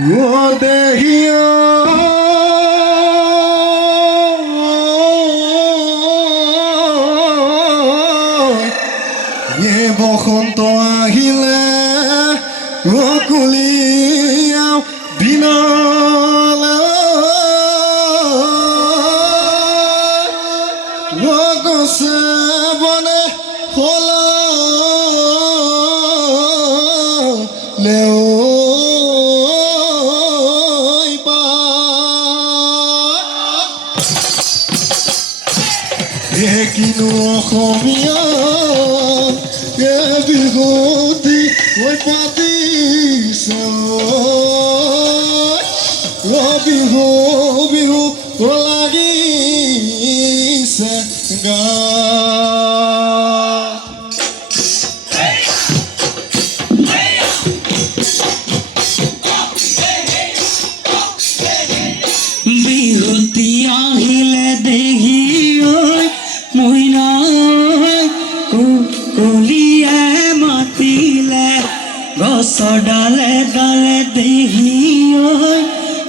O Dihya বসন্ত আহিলে কুলিয়াও দিনলে গছে বনে হলে কিনো অসমীয়া বিহুতি পাতিছে বিহু বিহু লাগিছে গা বিহুতি আহিলে দেহি মইনা কুলিয়ে মাতিলে গছৰ ডালে ডালে দেহি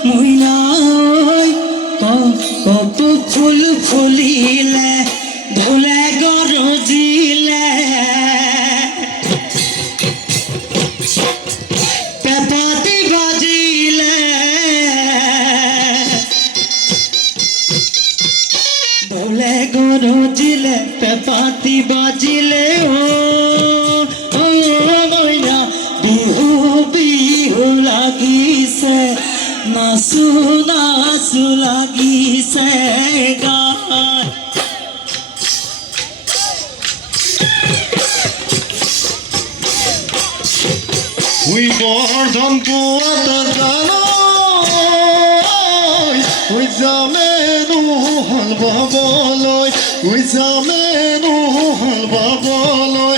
মইনা কপৌ ফুল ফুলিলে ঢোলে গৰজিলে পেঁপাতি বাজিলে ঢোলে গৰজিলে পেঁপাতি বাজিলে ও মইনা বিহু বিহু লাগিছে নাচো নাচো লাগিছে গান বৰ্ধন পোৱাত জানো যামেনো হল বাবলৈ যামেনো হল বাবলৈ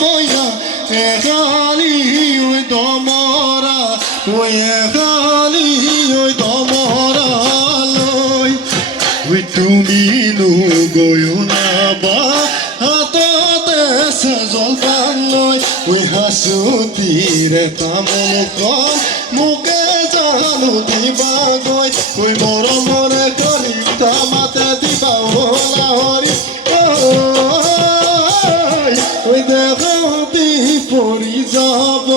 মইনা এগালি দমৰা এগালি দমৰালৈ তুমিনো গৈও নাবা হাততে জলপান লৈ হাঁচতিৰে তামোল কম মোকে জানো দিবা গৈ মৰমৰে কলিতা মাতে দিবা হৰি দেহতি পৰি যাব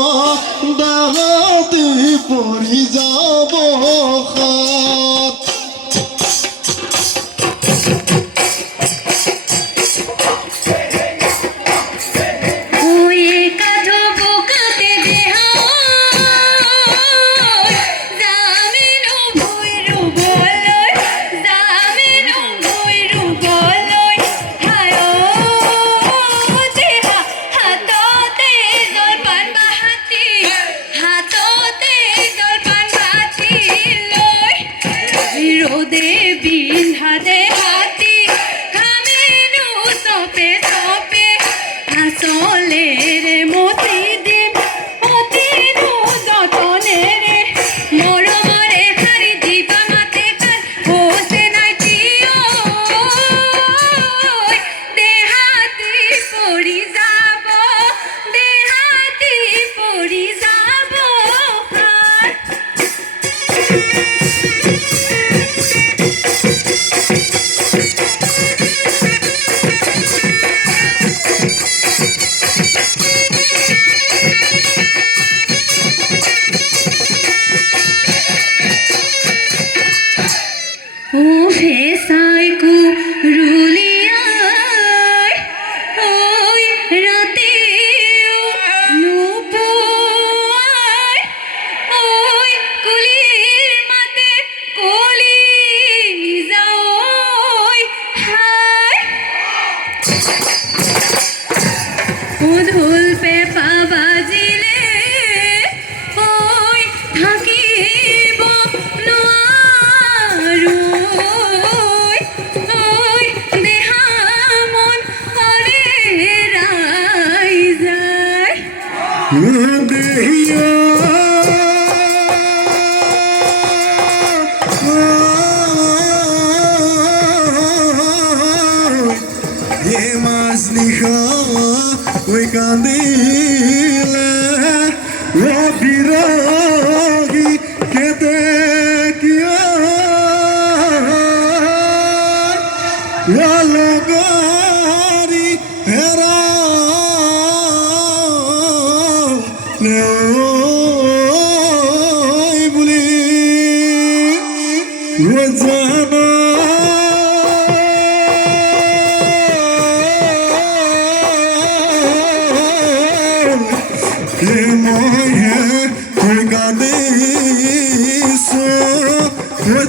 দেহতি পৰি যাব সাত ঢোল পেঁপা বাজিলে থাকিব নোৱাৰো দেহা মন কৰে ৰাই যায় দেহিয়া মাজনিশা কান্দিলে বিরাগী কেতে কিয়া লগরি হেরা বুলি জানা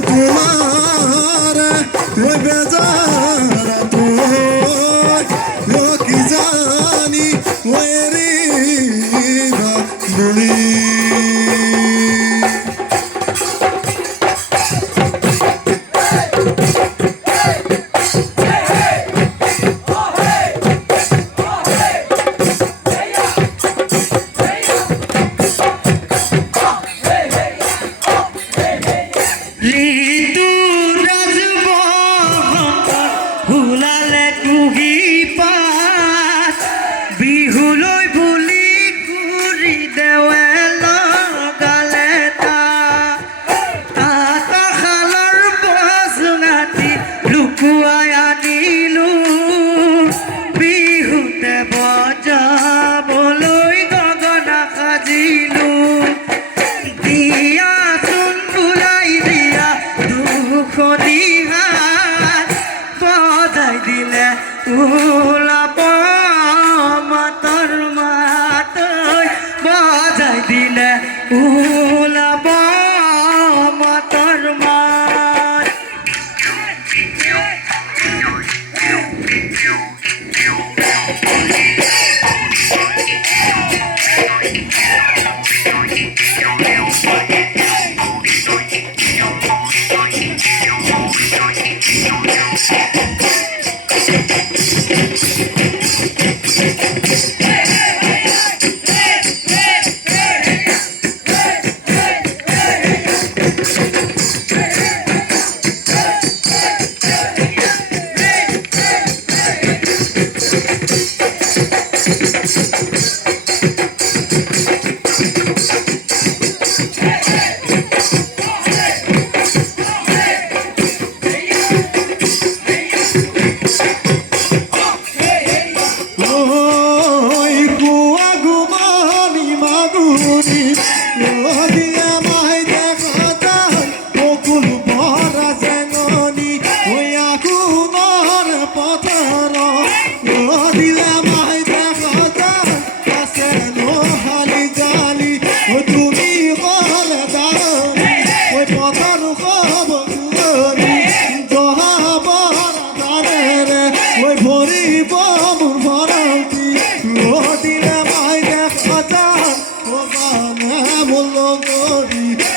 তোমার বেজারা তো কি জানি ওরে বলি ঋতু রাজব হুলালে কুহি পাত বিহুলৈ বুলি কুৰি দেৱে লগালে তাত শালৰ বজুঙাটি লুকুৱাই আনিলো বিহুতে বজাবলৈ গগনা সাজিলো দিয়াচোন বুলাই দিয়া দুখনি হাত বজাই দিলে ওলাব মাতৰ মাত বজাই দিলে ওলাব মাতৰ মাত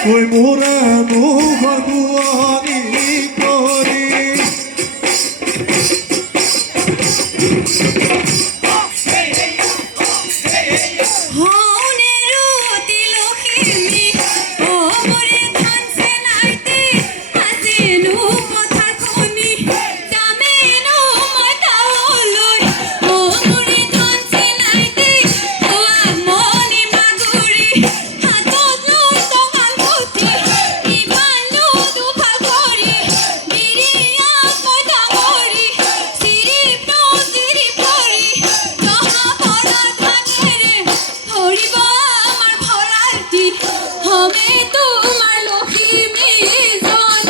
ওই মোরা মুখর বুয়ানি করি হৌনেরু তিলখিমি ও মোরে ধানছে নাইতে হাসিনু কথা শুনি জামেনু মতাওলৈ ও মোরে ধানছে নাইতে ও আমনি মাগুৰি হাতত লৈ টঙাল মুঠি ইমান দুফাল কৰি বিৰিয়াত মই ডাঙৰি চিৰিপ কৰি জহা পৰা ধানেৰে ধৰিব আমাৰ ভঁৰালটি হমে তোমাৰ লখিমীজন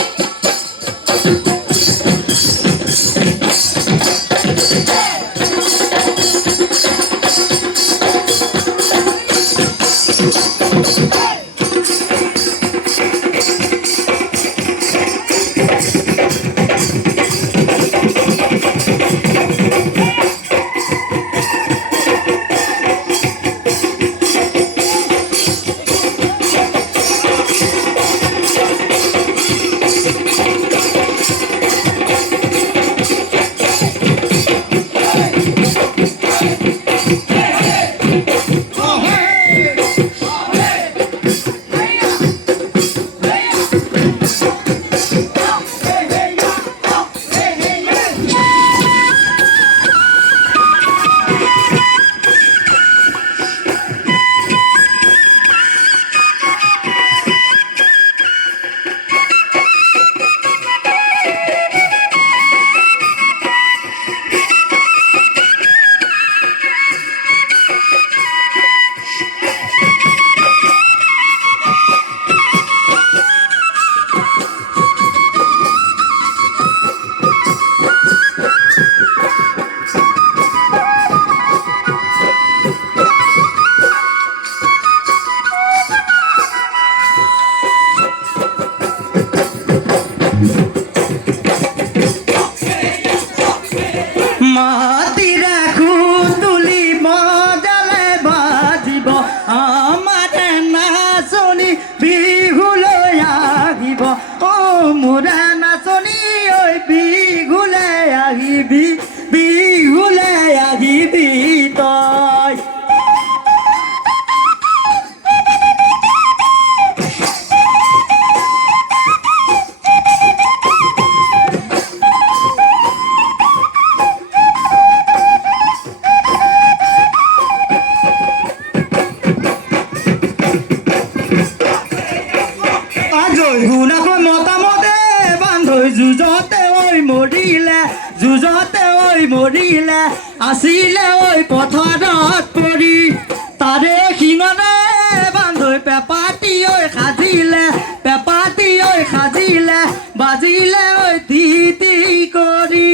মোরা নাচনী ঐ বিহুলে আহিবি বিহুলে আহিবি তই শুনাকৈ মতামতে বান্ধৈ যুঁজতে ঐ মৰিলে আছিলে ঐ পথাৰত পৰি তাৰে শিঙনে বান্ধৈ পেপাতি ঐ সাজিলে বাজিলে ঐ তি তি কৰি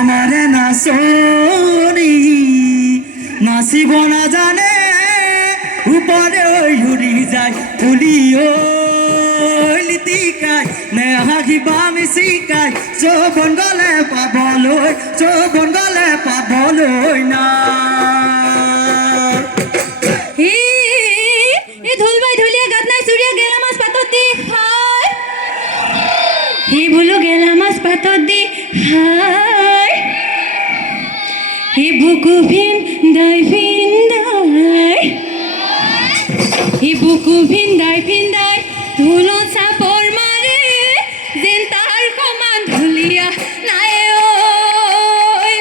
আমারে নাচনি নাচিব নাজানে উপরে উড়ি যায় তুলি লিটিকাই নে হাঁহিবা মিচিকাই যৌবন গলে পাবলৈ না ধুলবাই ধুলিয়া গাত নাই চুরিয়া গেলা মাছ পাতত দি হাই হি বুলু গেলা মাছ পাতত দি হাই হি বুকু ভিন্দাই ধুলত চাপৰ মাৰে যেন তাৰ সমান ধুলিয়া নাই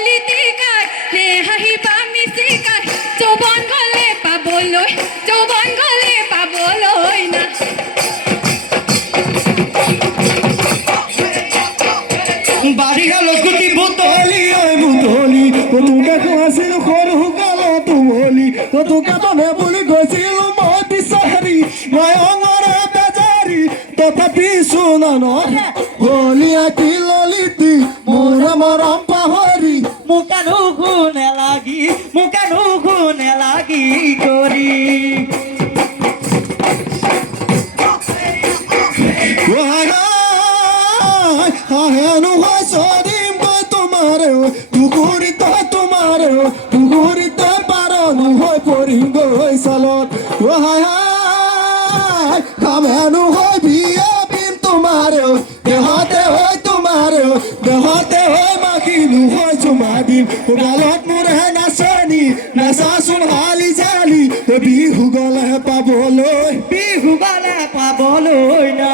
লিটিকাই নে হাঁহিবা মিচিকাই যৌবন গলে পাবলৈ না বাৰিষা লকুটি বুটলি তোকে কৈছিল সৰু কাল তুমলি তোকে তনে বুলি গৈছিল মই বিচাৰি মই অঙৰে বেজাৰি তথাপি শুনা নহে হলিয়া কি ললিতি মোৰ মৰম পাহৰি মোকেনো গুণে লাগি কৰি হেনো হয় চৰিম মই তোমাৰে পুখুৰীতে পাৰ নহয় পৰিম গৈ চালত হেনো হয় বিয়া বিন তোমাৰে দেহতে হয় মাখি নহয় চুমা দিম গালত মোৰে নাচাচোন হালি জালি বিহু গলে পাবলৈ না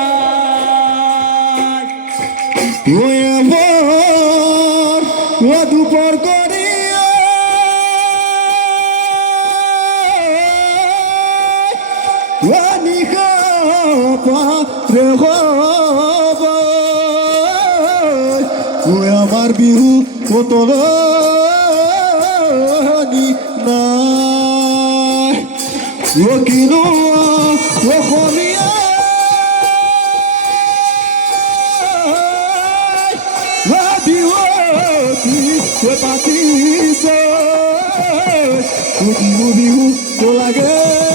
দুপর করিয়া নিশা পারে হব আমার বিহু কতল নাই কিনো অসমীয়া পাতিছে বিহু লাগে